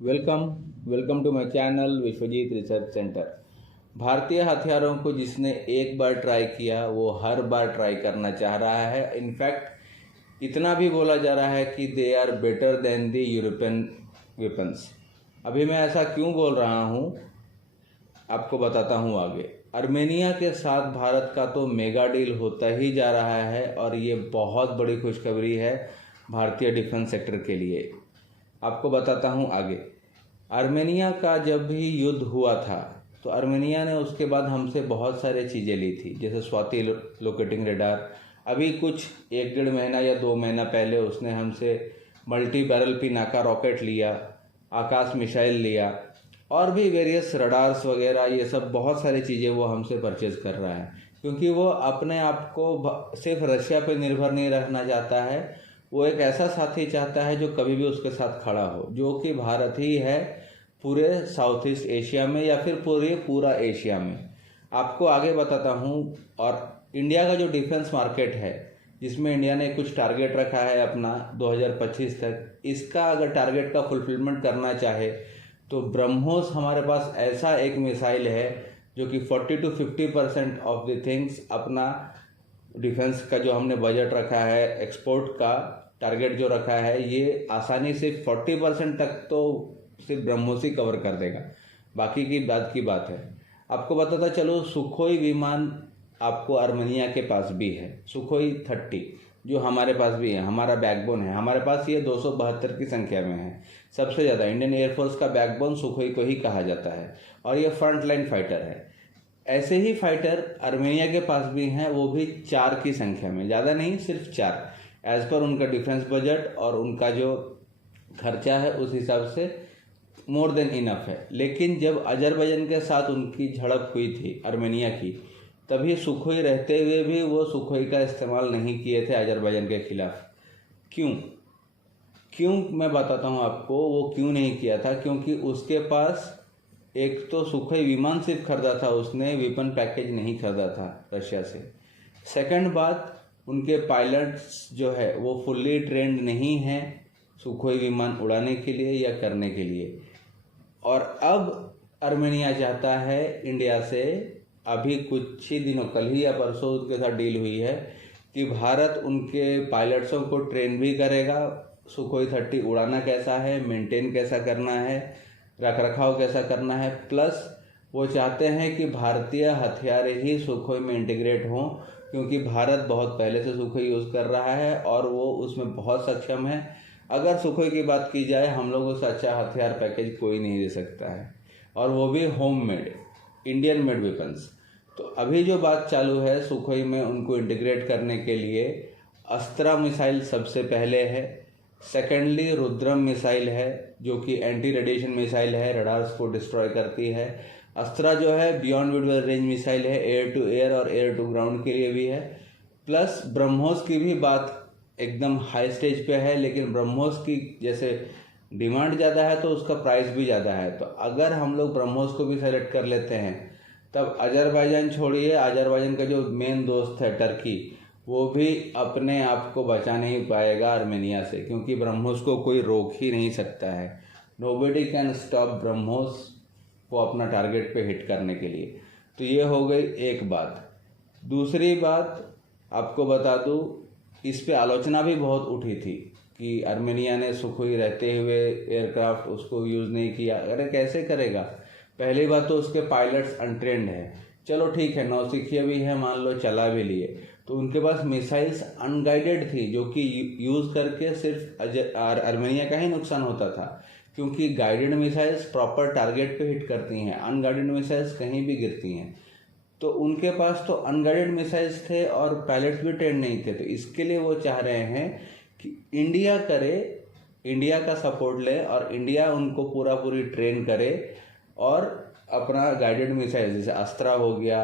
Welcome welcome to my channel Vishwajeet research centre. भारतीय हथियारों को जिसने एक बार ट्राई किया वो हर बार ट्राई करना चाह रहा है। इनफैक्ट इतना भी बोला जा रहा है कि they are better than the European weapons. अभी मैं ऐसा क्यों बोल रहा हूँ आपको बताता हूँ आगे। आर्मेनिया के साथ भारत का तो मेगा डील होता ही जा रहा है और ये बहुत बड़ी खुशखबरी है भारतीय डिफेंस सेक्टर के लिए। आपको बताता हूँ आगे। आर्मेनिया का जब भी युद्ध हुआ था तो आर्मेनिया ने उसके बाद हमसे बहुत सारे चीज़ें ली थी, जैसे स्वाति लोकेटिंग रेडार। अभी कुछ 1-1.5 महीना या 2 महीना पहले उसने हमसे मल्टी बैरल पिनाका रॉकेट लिया, आकाश मिसाइल लिया और भी वेरियस रडार्स वगैरह, ये सब बहुत सारी चीज़ें वो हमसे परचेज़ कर रहा है, क्योंकि वो अपने आप को सिर्फ रशिया पे निर्भर नहीं रखना चाहता है। वो एक ऐसा साथी चाहता है जो कभी भी उसके साथ खड़ा हो, जो कि भारत ही है पूरे साउथ ईस्ट एशिया में या फिर पूरा एशिया में। आपको आगे बताता हूँ। और इंडिया का जो डिफेंस मार्केट है, जिसमें इंडिया ने कुछ टारगेट रखा है अपना 2025 तक, इसका अगर टारगेट का फुलफिलमेंट करना चाहे तो ब्रह्मोस हमारे पास ऐसा एक मिसाइल है जो कि 40-50% ऑफ द थिंग्स अपना डिफेंस का जो हमने बजट रखा है, एक्सपोर्ट का टारगेट जो रखा है, ये आसानी से 40% तक तो सिर्फ ब्रह्मोस ही कवर कर देगा। बाकी की बात है। आपको बताता चलो, सुखोई विमान आपको आर्मेनिया के पास भी है। सुखोई 30 जो हमारे पास भी है, हमारा बैकबोन है। हमारे पास ये 272 की संख्या में है। सबसे ज़्यादा इंडियन एयरफोर्स का बैकबोन सुखोई को ही कहा जाता है और ये फ्रंट लाइन फाइटर है। ऐसे ही फाइटर आर्मेनिया के पास भी हैं, वो भी 4 की संख्या में, ज़्यादा नहीं, सिर्फ 4। एज पर उनका डिफेंस बजट और उनका जो खर्चा है उस हिसाब से मोर देन इनफ है। लेकिन जब अजरबैजान के साथ उनकी झड़प हुई थी आर्मेनिया की, तभी सुखोई रहते हुए भी वो सुखोई का इस्तेमाल नहीं किए थे अजरबैजान के खिलाफ। क्यों क्यों मैं बताता हूँ आपको वो क्यों नहीं किया था। क्योंकि उसके पास एक तो सुखोई विमान सिर्फ खरीदा था, उसने वेपन पैकेज नहीं खरीदा था रशिया से। सेकंड बात, उनके पायलट्स जो है वो फुल्ली ट्रेंड नहीं हैं सुखोई विमान उड़ाने के लिए या करने के लिए। और अब आर्मेनिया चाहता है इंडिया से, अभी कुछ ही दिनों, कल ही या परसों उसके साथ डील हुई है कि भारत उनके पायलट्सों को ट्रेन भी करेगा। सुखोई 30 उड़ाना कैसा है, मेंटेन कैसा करना है, रख रखाव कैसा करना है, प्लस वो चाहते हैं कि भारतीय हथियार ही सुखोई में इंटीग्रेट हों, क्योंकि भारत बहुत पहले से सुखोई यूज़ कर रहा है और वो उसमें बहुत सक्षम है। अगर सुखोई की बात की जाए, हम लोगों से अच्छा हथियार पैकेज कोई नहीं दे सकता है, और वो भी home made, Indian made weapons. तो अभी जो बात चालू है सुखोई में उनको इंटीग्रेट करने के लिए, अस्त्रा मिसाइल सबसे पहले है। सेकेंडली रुद्रम मिसाइल है जो कि एंटी रेडिएशन मिसाइल है, रडार्स को डिस्ट्रॉय करती है। अस्त्रा जो है बियॉन्ड मिड रेंज मिसाइल है, एयर टू एयर और एयर टू ग्राउंड के लिए भी है। प्लस ब्रह्मोस की भी बात एकदम हाई स्टेज पे है, लेकिन ब्रह्मोस की जैसे डिमांड ज़्यादा है तो उसका प्राइस भी ज़्यादा है। तो अगर हम लोग ब्रह्मोस को भी सेलेक्ट कर लेते हैं, तब अजरबैजान छोड़िए, अजरबैजान का जो मेन दोस्त है टर्की, वो भी अपने आप को बचा नहीं पाएगा आर्मेनिया से, क्योंकि ब्रह्मोस को कोई रोक ही नहीं सकता है। नोबडी कैन स्टॉप ब्रह्मोस को अपना टारगेट पे हिट करने के लिए। तो ये हो गई एक बात। दूसरी बात आपको बता दूं, इस पे आलोचना भी बहुत उठी थी कि आर्मेनिया ने सुखोई रहते हुए एयरक्राफ्ट उसको यूज़ नहीं किया। अरे कैसे करेगा? पहली बात तो उसके पायलट्स अनट्रेंड है। चलो ठीक है, नौसिखिया भी है, मान लो चला भी लिए, तो उनके पास मिसाइल्स अनगाइडेड थी जो कि यूज़ करके सिर्फ आर्मेनिया का ही नुकसान होता था, क्योंकि गाइडेड मिसाइल्स प्रॉपर टारगेट पे हिट करती हैं, अनगाइडेड मिसाइल्स कहीं भी गिरती हैं। तो उनके पास तो अनगाइडेड मिसाइल्स थे और पायलट्स भी ट्रेंड नहीं थे। तो इसके लिए वो चाह रहे हैं कि इंडिया करे, इंडिया का सपोर्ट ले और इंडिया उनको पूरी ट्रेन करे और अपना गाइडेड मिसाइल जैसे अस्त्रा हो गया,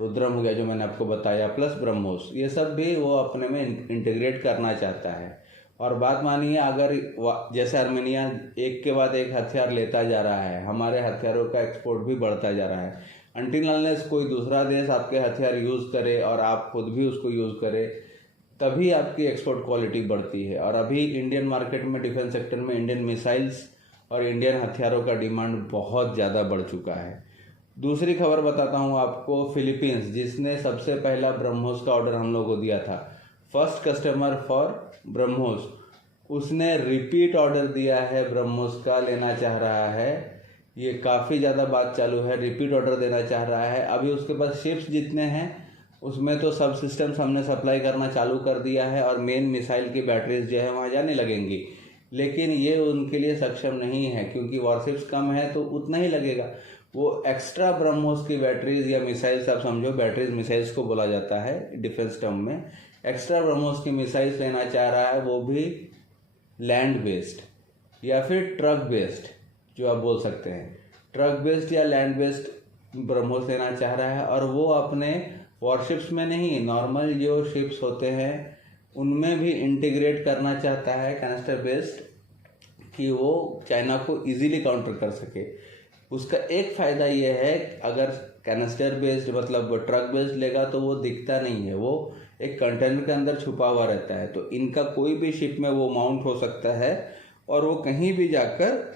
रुद्रम हो गया जो मैंने आपको बताया, प्लस ब्रह्मोस, ये सब भी वो अपने में इंटीग्रेट करना चाहता है। और बात मानिए, अगर जैसे आर्मेनिया एक के बाद एक हथियार लेता जा रहा है, हमारे हथियारों का एक्सपोर्ट भी बढ़ता जा रहा है। अनटिल अनलेस कोई दूसरा देश आपके हथियार यूज़ करे और आप खुद भी उसको यूज़ करे, तभी आपकी एक्सपोर्ट क्वालिटी बढ़ती है। और अभी इंडियन मार्केट में, डिफेंस सेक्टर में, इंडियन मिसाइल्स और इंडियन हथियारों का डिमांड बहुत ज़्यादा बढ़ चुका है। दूसरी खबर बताता हूँ आपको, फिलीपींस जिसने सबसे पहला ब्रह्मोस का ऑर्डर हम लोग को दिया था, फर्स्ट कस्टमर फॉर ब्रह्मोस, उसने रिपीट ऑर्डर दिया है ब्रह्मोस का, लेना चाह रहा है। ये काफ़ी ज़्यादा बात चालू है, रिपीट ऑर्डर देना चाह रहा है। अभी उसके पास शिप्स जितने हैं उसमें तो सब सिस्टम्स हमने सप्लाई करना चालू कर दिया है और मेन मिसाइल की बैटरीज जो है वहाँ जाने लगेंगी, लेकिन ये उनके लिए सक्षम नहीं है क्योंकि वॉरशिप्स कम है तो उतना ही लगेगा। वो एक्स्ट्रा ब्रह्मोस की बैटरीज या मिसाइल्स, आप समझो बैटरीज मिसाइल्स को बोला जाता है डिफेंस टर्म में, एक्स्ट्रा ब्रह्मोस की मिसाइल्स लेना चाह रहा है, वो भी लैंड बेस्ड या फिर ट्रक बेस्ड, जो आप बोल सकते हैं ट्रक बेस्ड या लैंड बेस्ड ब्रह्मोस लेना चाह रहा है। और वो अपने वॉरशिप्स में नहीं, नॉर्मल जो शिप्स होते हैं उनमें भी इंटीग्रेट करना चाहता है कैनिस्टर बेस्ड, कि वो चाइना को इजीली काउंटर कर सके। उसका एक फ़ायदा ये है, अगर कैनिस्टर बेस्ड मतलब ट्रक बेस्ड लेगा तो वो दिखता नहीं है, वो एक कंटेनर के अंदर छुपा हुआ रहता है, तो इनका कोई भी शिप में वो माउंट हो सकता है और वो कहीं भी जाकर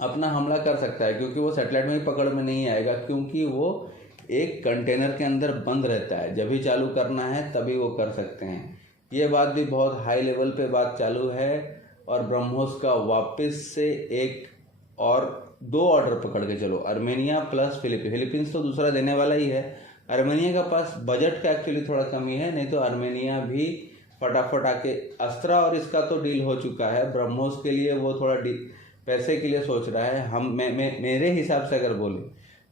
अपना हमला कर सकता है, क्योंकि वो सैटेलाइट में भी पकड़ में नहीं आएगा, क्योंकि वो एक कंटेनर के अंदर बंद रहता है। जब भी चालू करना है तभी वो कर सकते हैं। ये बात भी बहुत हाई लेवल पे बात चालू है और ब्रह्मोस का वापस से एक और 2 ऑर्डर पकड़ के चलो, आर्मेनिया प्लस फिलीपींस तो दूसरा देने वाला ही है। आर्मेनिया के पास बजट का एक्चुअली थोड़ा कमी है, नहीं तो आर्मेनिया भी फटाफट आके, अस्त्रा और इसका तो डील हो चुका है, ब्रह्मोस के लिए वो थोड़ा पैसे के लिए सोच रहा है। मेरे हिसाब से अगर बोले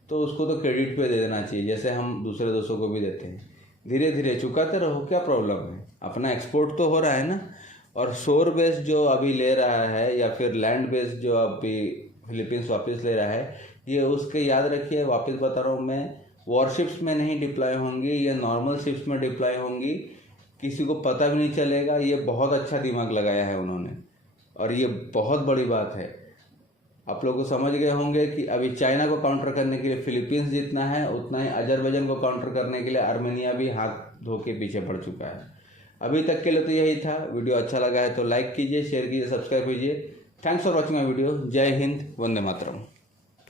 तो उसको तो क्रेडिट पे दे देना चाहिए, जैसे हम दूसरे दोस्तों को भी देते हैं। धीरे धीरे चुकाते रहो, क्या प्रॉब्लम है, अपना एक्सपोर्ट तो हो रहा है ना। और शोर बेस्ड जो अभी ले रहा है या फिर लैंड बेस्ड जो अभी फिलीपींस वापस ले रहा है, ये उसके याद रखिए, वापस बता रहा हूँ मैं, वॉरशिप्स में नहीं डिप्लॉय होंगी, ये नॉर्मल शिप्स में डिप्लॉय होंगी, किसी को पता भी नहीं चलेगा। ये बहुत अच्छा दिमाग लगाया है उन्होंने और ये बहुत बड़ी बात है। आप लोग को समझ गए होंगे कि अभी चाइना को काउंटर करने के लिए फिलीपींस जितना है, उतना ही अजरबैजान को काउंटर करने के लिए आर्मेनिया भी हाथ धो के पीछे पड़ चुका है। अभी तक के लिए तो यही था। वीडियो अच्छा लगा है तो लाइक कीजिए, शेयर कीजिए, सब्सक्राइब कीजिए। Thanks for watching my video. जय हिंद, वंदे मातरम।